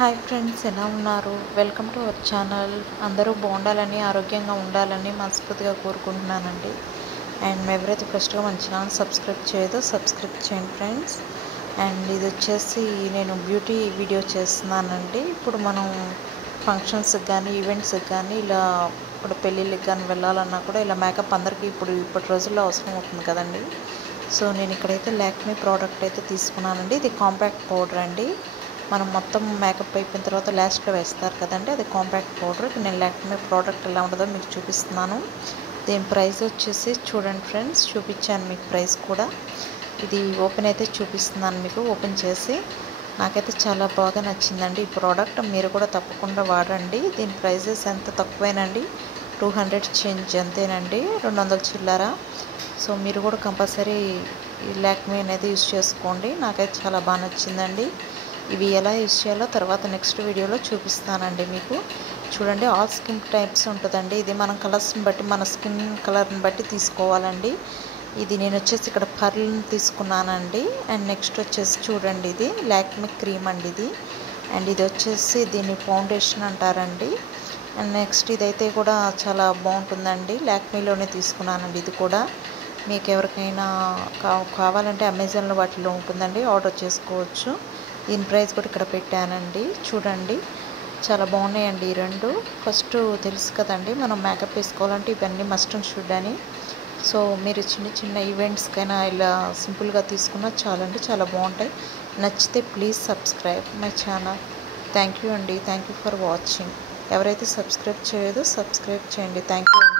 Hi friends, ఎలా ఉన్నారు? Welcome to our channel. అందరూ బాగుండాలని, ఆరోగ్యంగా ఉండాలని మనస్ఫూర్తిగా కోరుకుంటున్నానండి. అండ్ ఎవరైతే ఫస్ట్గా మన ఛానల్ సబ్స్క్రైబ్ చేయదో సబ్స్క్రైబ్ చేయండి ఫ్రెండ్స్. అండ్ ఇది వచ్చేసి నేను బ్యూటీ వీడియో చేస్తున్నానండి. ఇప్పుడు మనం ఫంక్షన్స్కి కానీ ఈవెంట్స్కి కానీ ఇలా ఇప్పుడు పెళ్ళిళ్ళకి కానీ వెళ్ళాలన్నా కూడా ఇలా మేకప్ అందరికీ ఇప్పటి రోజుల్లో అవసరం అవుతుంది కదండి. సో నేను ఇక్కడైతే లాక్మీ ప్రోడక్ట్ అయితే తీసుకున్నానండి. ఇది కాంపాక్ట్ పౌడర్ అండి. మనం మొత్తం మేకప్ అయిపోయిన తర్వాత లాస్ట్లో వేస్తారు కదండి, అది కాంపాక్ట్ పౌడర్. నేను లాక్మీ ప్రోడక్ట్ ఎలా ఉంటుందో మీకు చూపిస్తున్నాను. దీని ప్రైస్ వచ్చేసి చూడండి ఫ్రెండ్స్, చూపించాను మీకు ప్రైస్ కూడా. ఇది ఓపెన్ అయితే చూపిస్తున్నాను మీకు, ఓపెన్ చేసి. నాకైతే చాలా బాగా నచ్చిందండి ఈ ప్రోడక్ట్. మీరు కూడా తప్పకుండా వాడండి. దీని ప్రైజెస్ ఎంత తక్కువేనండి, 200 చేంజ్ అంతేనండి, 200 చిల్లర. సో మీరు కూడా కంపల్సరీ ఈ లాక్మీ అనేది యూజ్ చేసుకోండి. నాకైతే చాలా బాగా నచ్చిందండి. ఇవి ఎలా యూజ్ చేయాలో తర్వాత నెక్స్ట్ వీడియోలో చూపిస్తానండి మీకు. చూడండి, ఆల్ స్కిన్ టైప్స్ ఉంటుందండి. ఇది మనం కలర్స్ని బట్టి, మన స్కిన్ కలర్ని బట్టి తీసుకోవాలండి. ఇది నేను వచ్చేసి ఇక్కడ పర్ల్ని తీసుకున్నానండి. అండ్ నెక్స్ట్ వచ్చేసి చూడండి, ఇది లాక్మీ క్రీమ్ అండి ఇది. అండ్ ఇది వచ్చేసి దీన్ని ఫౌండేషన్ అంటారండి. అండ్ నెక్స్ట్ ఇదైతే కూడా చాలా బాగుంటుందండి, లాక్మీలోనే తీసుకున్నానండి. ఇది కూడా మీకు ఎవరికైనా కావాలంటే అమెజాన్లో వాటిలో ఉంటుందండి, ఆర్డర్ చేసుకోవచ్చు. దీని ప్రైస్ కూడా ఇక్కడ పెట్టానండి. చూడండి, చాలా బాగున్నాయండి ఈ రెండు. ఫస్ట్ తెలుసు కదండి, మనం మేకప్ వేసుకోవాలంటే ఇవన్నీ మస్ట్ అండ్ షుడ్ అని. సో మీరు చిన్న చిన్న ఈవెంట్స్కైనా ఇలా సింపుల్గా తీసుకున్నా చాలండి, చాలా బాగుంటాయి. నచ్చితే please subscribe my channel. Thank you అండి, థ్యాంక్ యూ ఫర్ వాచింగ్. ఎవరైతే సబ్స్క్రైబ్ చేయదో సబ్స్క్రైబ్ చేయండి. థ్యాంక్ యూ అండి.